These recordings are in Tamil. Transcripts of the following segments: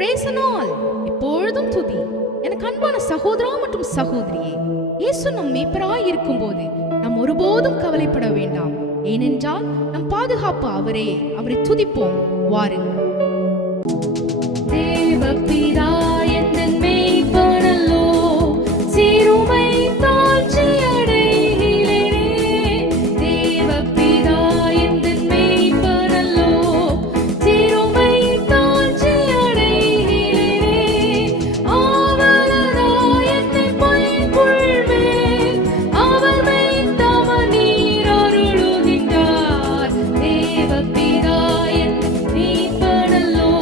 praise and all எப்பொழுதும் துதி. எனக்கு அன்பான சகோதரா மற்றும் சகோதரியே, இயேசு நம் மேய்ப்பராய் இருக்கும்போது நாம் ஒருபோதும் கவலைப்பட வேண்டாம். ஏனென்றால் நம் பாதுகாப்பு அவரே. அவரை துதிப்போம், வாருங்கள். தேவபிதா எந்தன் மேய்ப்பனல்லோ, சிறுமை தாழ்ச்சி அடைகிறேனே. தேவபிதா எந்தன் மேய்ப்பனல்லோ, சிறுமை தாழ்ச்சி அடைகிறேனே. ஆவலதா என்னை பொய்ப்புள்வேன், அவர் மேய்த்தவர் நீர் அருளுகின்றார். தேவபிதா எந்தன் மேய்ப்பனல்லோ,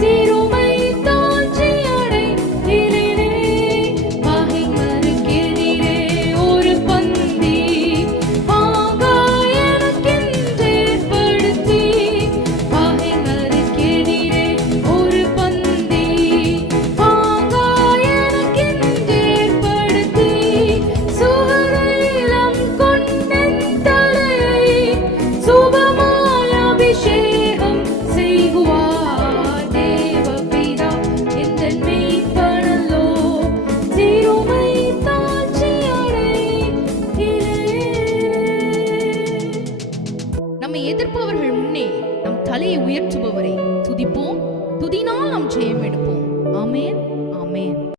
சிறுமை தாழ்ச்சி அடைகிறேனே. பகைவருக்கெதிரே ஒரு பந்தி ஆகாய் எனக்கென்றேற்படுத்தி, பகைவருக்கெதிரே ஒரு பந்தி ஆகாய் எனக்கென்றேற்படுத்தி, சுவதைலம் கொண்டென் தலையை சுபமாய் அபிஷேகம் செய்குவார். தேவபிதா எந்தன் மேய்ப்பனல்லோ, சிறுமை தாழ்ச்சி அடைகிறேனே. நம்மை எதிர்ப்பவர்கள் முன்னே நம் தலையை உயர்த்துபவரை துதிப்போம். துதினால் நாம் ஜெயம் எடுப்போம். ஆமென், ஆமென்.